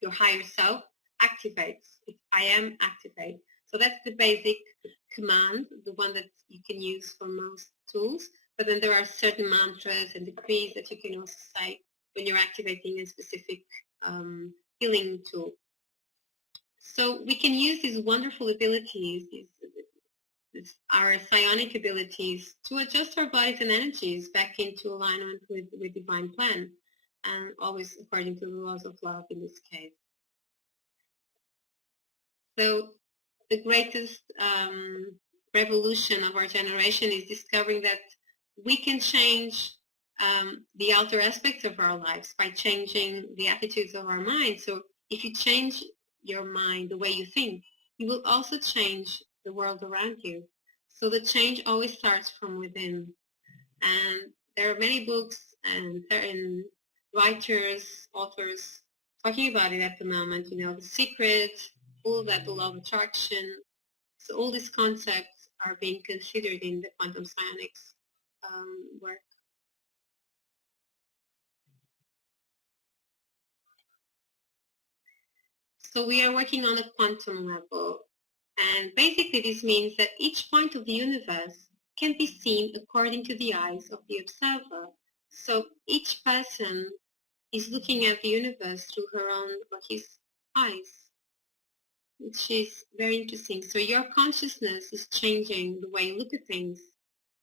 your higher self, activates. It's I am, activate. So that's the basic command, the one that you can use for most tools. But then there are certain mantras and decrees that you can also say when you're activating a specific healing tool. So we can use these wonderful abilities, our psionic abilities, to adjust our bodies and energies back into alignment with divine plan, and always according to the laws of love in this case. So the greatest revolution of our generation is discovering that we can change the outer aspects of our lives by changing the attitudes of our mind. So if you change your mind, the way you think, you will also change the world around you. So the change always starts from within. And there are many books and writers, authors talking about it at the moment, you know, The Secret, all that, the law of attraction. So all these concepts are being considered in the quantum psionics work. So we are working on a quantum level. And basically this means that each point of the universe can be seen according to the eyes of the observer. So each person is looking at the universe through her own or his eyes, which is very interesting. So your consciousness is changing the way you look at things.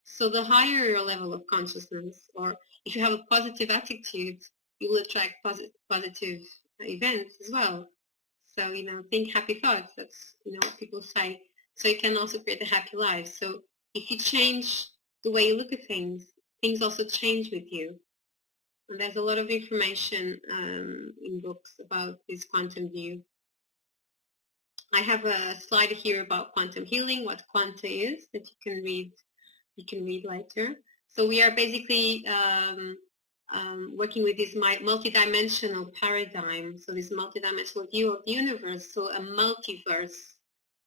So the higher your level of consciousness, or if you have a positive attitude, you will attract positive events as well. So, you know, think happy thoughts. That's, you know, what people say. So you can also create a happy life. So if you change the way you look at things, things also change with you. And there's a lot of information in books about this quantum view. I have a slide here about quantum healing, what quanta is, that you can read later. So we are basically working with this multidimensional paradigm. So this multidimensional view of the universe, so a multiverse,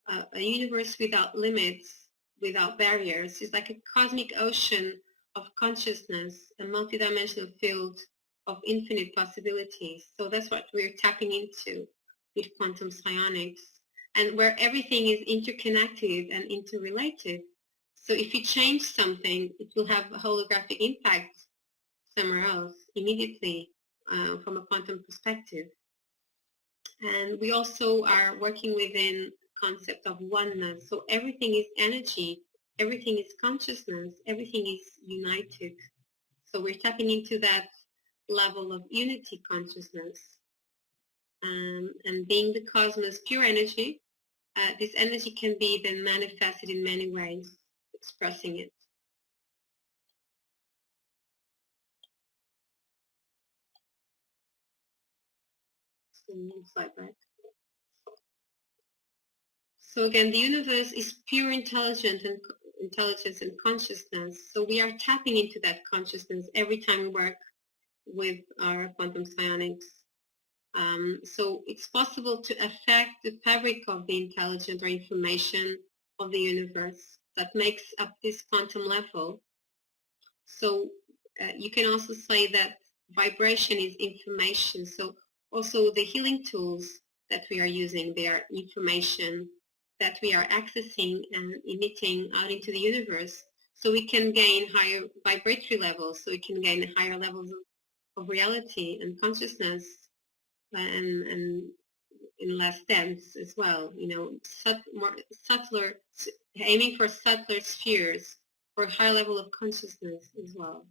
a universe without limits, without barriers. It's like a cosmic ocean of consciousness, a multidimensional field of infinite possibilities. So that's what we're tapping into with quantum psionics, and where everything is interconnected and interrelated. So if you change something, it will have a holographic impact somewhere else immediately from a quantum perspective. And we also are working within concept of oneness. So everything is energy, everything is consciousness, everything is united. So we're tapping into that level of unity consciousness. And being the cosmos pure energy, this energy can be then manifested in many ways, expressing it. Slide back. So again, the universe is pure intelligence and consciousness. So we are tapping into that consciousness every time we work with our quantum psionics. So it's possible to affect the fabric of the intelligence or information of the universe that makes up this quantum level. So you can also say that vibration is information. So also the healing tools that we are using, they are information that we are accessing and emitting out into the universe. So we can gain higher vibratory levels, so we can gain higher levels of reality and consciousness, and in less dense as well, you know, more subtler, aiming for subtler spheres, for a high level of consciousness as well.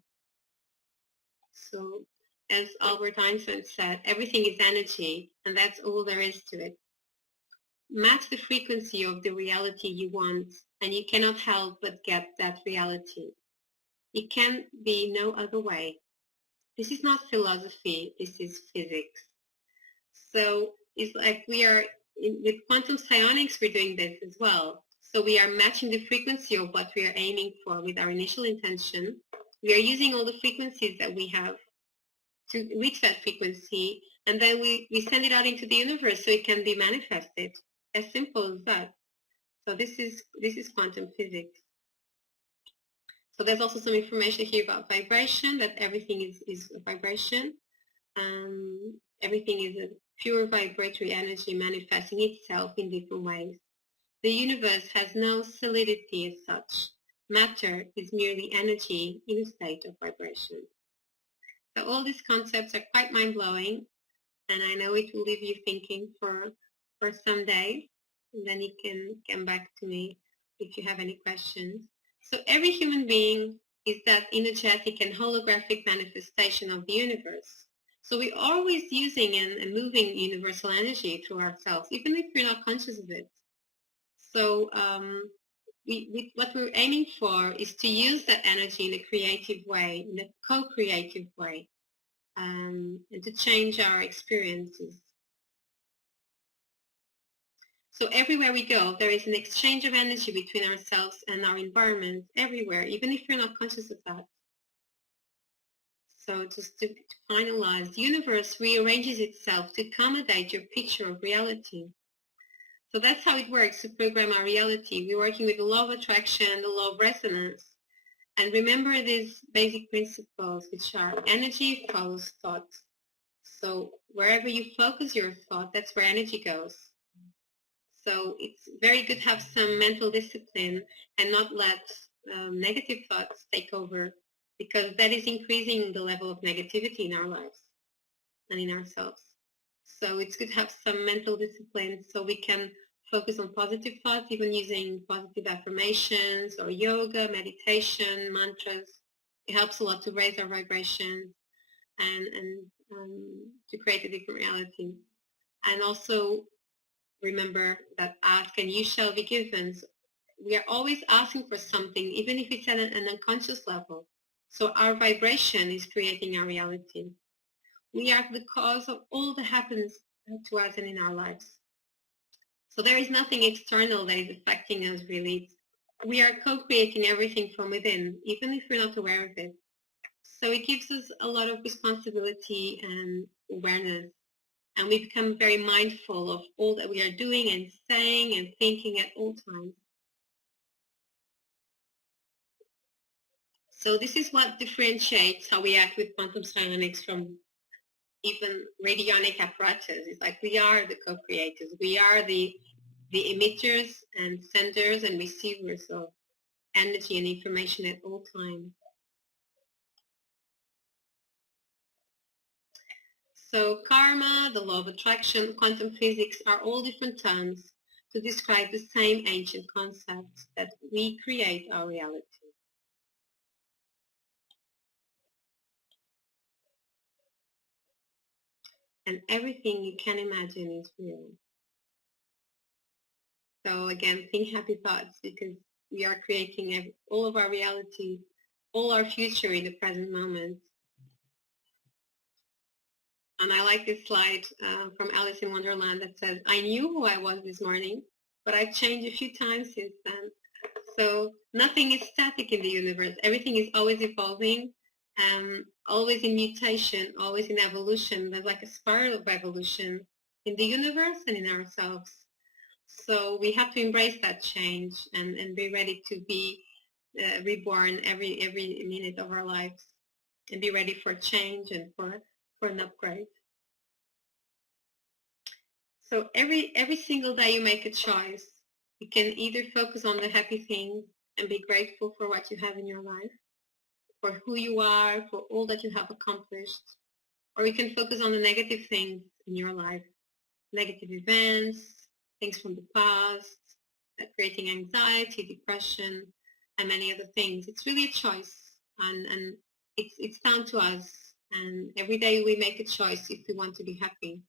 So as Albert Einstein said, everything is energy, and that's all there is to it. Match the frequency of the reality you want, and you cannot help but get that reality. It can be no other way. This is not philosophy, this is physics. So it's like we are, with quantum psionics, we're doing this as well. So we are matching the frequency of what we are aiming for with our initial intention. We are using all the frequencies that we have to reach that frequency, and then we send it out into the universe so it can be manifested. As simple as that. So this is quantum physics. So there's also some information here about vibration, that everything is a vibration. Everything is a pure vibratory energy manifesting itself in different ways. The universe has no solidity as such. Matter is merely energy in a state of vibration. So all these concepts are quite mind-blowing, and I know it will leave you thinking for some days, and then you can come back to me if you have any questions. So every human being is that energetic and holographic manifestation of the universe. So we're always using and moving universal energy through ourselves, even if we're not conscious of it. So what we're aiming for is to use that energy in a creative way, in a co-creative way, and to change our experiences. So everywhere we go, there is an exchange of energy between ourselves and our environment, everywhere, even if you're not conscious of that. So just to finalize, the universe rearranges itself to accommodate your picture of reality. So that's how it works to program our reality. We're working with the law of attraction, the law of resonance. And remember these basic principles, which are energy follows thought. So wherever you focus your thought, that's where energy goes. So it's very good to have some mental discipline and not let negative thoughts take over, because that is increasing the level of negativity in our lives and in ourselves. So it's good to have some mental discipline so we can focus on positive thoughts, even using positive affirmations or yoga, meditation, mantras. It helps a lot to raise our vibration and to create a different reality. And also remember that ask and you shall be given. We are always asking for something, even if it's at an unconscious level. So our vibration is creating our reality. We are the cause of all that happens to us and in our lives. So there is nothing external that is affecting us, really. We are co-creating everything from within, even if we're not aware of it. So it gives us a lot of responsibility and awareness. And we become very mindful of all that we are doing and saying and thinking at all times. So this is what differentiates how we act with quantum psionics from even radionic apparatus. It's like we are the co-creators. We are the emitters and senders and receivers of energy and information at all times. So karma, the law of attraction, quantum physics are all different terms to describe the same ancient concept that we create our reality. And everything you can imagine is real. So again, think happy thoughts, because we are creating all of our reality, all our future in the present moment. And I like this slide from Alice in Wonderland that says, I knew who I was this morning, but I've changed a few times since then. So nothing is static in the universe. Everything is always evolving, always in mutation, always in evolution. There's like a spiral of evolution in the universe and in ourselves. So we have to embrace that change and be ready to be reborn every minute of our lives, and be ready for change and for an upgrade. So every single day you make a choice. You can either focus on the happy things and be grateful for what you have in your life, for who you are, for all that you have accomplished, or you can focus on the negative things in your life, negative events, things from the past, creating anxiety, depression, and many other things. It's really a choice, and it's down to us. And every day we make a choice if we want to be happy.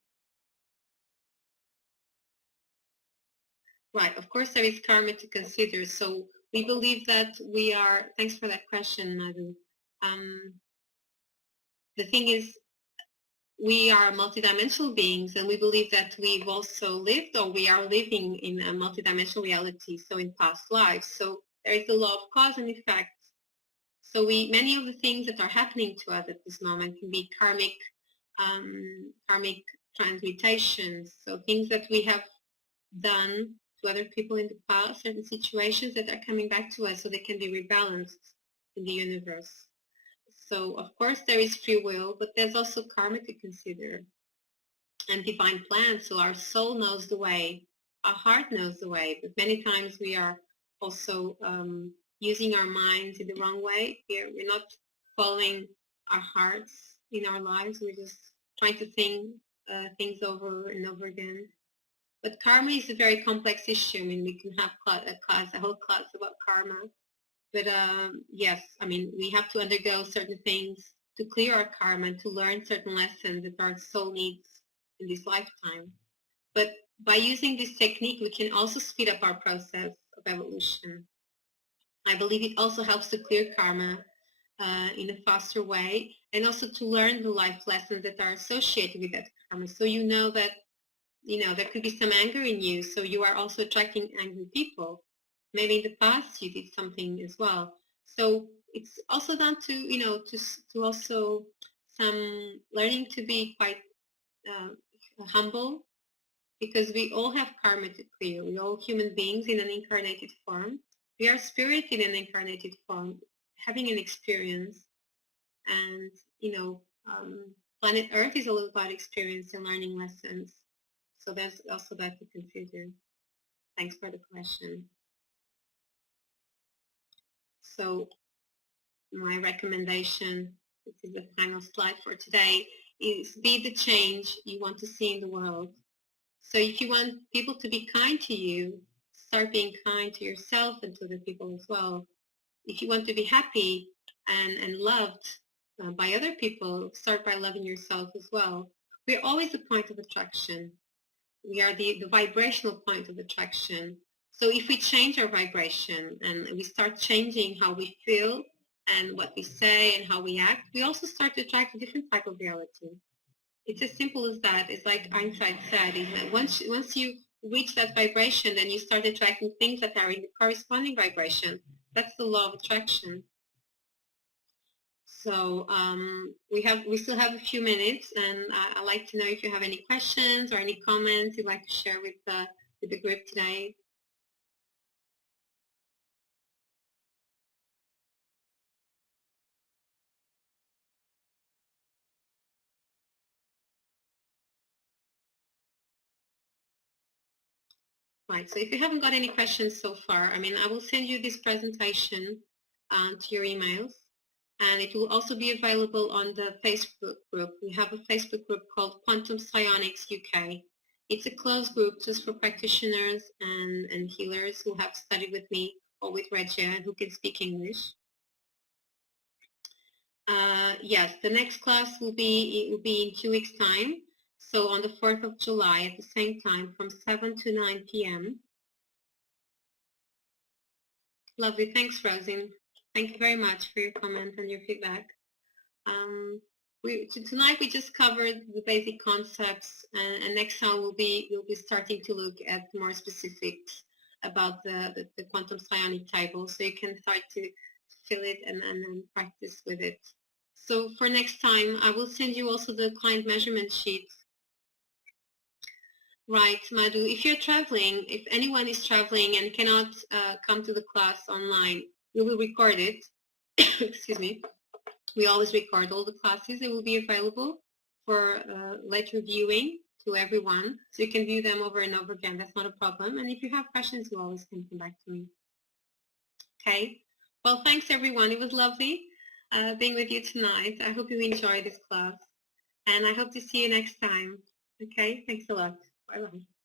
Right, of course there is karma to consider. So we believe that we are, thanks for that question, Madhu. The thing is, we are multidimensional beings, and we believe that we've also lived, or we are living in a multidimensional reality, so in past lives. So there is the law of cause and effect. So many of the things that are happening to us at this moment can be karmic transmutations. So things that we have done to other people in the past, certain situations that are coming back to us, so they can be rebalanced in the universe. So of course there is free will, but there's also karma to consider, and divine plan. So our soul knows the way, our heart knows the way, but many times we are also using our minds in the wrong way. We're not following our hearts in our lives. We're just trying to think things over and over again. But karma is a very complex issue. I mean, we can have a whole class about karma. But yes, I mean, we have to undergo certain things to clear our karma and to learn certain lessons that our soul needs in this lifetime. But by using this technique, we can also speed up our process of evolution. I believe it also helps to clear karma in a faster way, and also to learn the life lessons that are associated with that karma. So you know that, there could be some anger in you, so you are also attracting angry people. Maybe in the past you did something as well. So it's also down to, to also some learning to be quite humble, because we all have karma to clear. We're all human beings in an incarnated form. We are spirit in an incarnated form, having an experience. And, planet Earth is all about experience and learning lessons. So there's also that to consider. Thanks for the question. So my recommendation, this is the final slide for today, is be the change you want to see in the world. So if you want people to be kind to you, start being kind to yourself and to the people as well. If you want to be happy and loved by other people, start by loving yourself as well. We're always the point of attraction. We are the vibrational point of attraction. So if we change our vibration and we start changing how we feel and what we say and how we act, we also start to attract a different type of reality. It's as simple as that. It's like Einstein said, once you reach that vibration, then you start attracting things that are in the corresponding vibration. That's the law of attraction. So we still have a few minutes, and I'd like to know if you have any questions or any comments you'd like to share with the group today. Right, so if you haven't got any questions so far, I will send you this presentation to your emails, and it will also be available on the Facebook group. We have a Facebook group called Quantum Psionics UK. It's a closed group just for practitioners and healers who have studied with me or with Régia and who can speak English. Yes, the next class will be in 2 weeks' time. So on the 4th of July at the same time from 7 to 9 p.m. Lovely. Thanks, Rosin. Thank you very much for your comment and your feedback. Tonight we just covered the basic concepts, and next time we'll be starting to look at more specifics about the quantum psionic table, so you can start to fill it and practice with it. So for next time, I will send you also the client measurement sheet. Right, Madhu, if you're traveling, if anyone is traveling and cannot come to the class online, we will record it. Excuse me. We always record all the classes. They will be available for later viewing to everyone. So you can view them over and over again. That's not a problem. And if you have questions, you always can come back to me. Okay. Well, thanks, everyone. It was lovely being with you tonight. I hope you enjoyed this class. And I hope to see you next time. Okay. Thanks a lot. Bye-bye.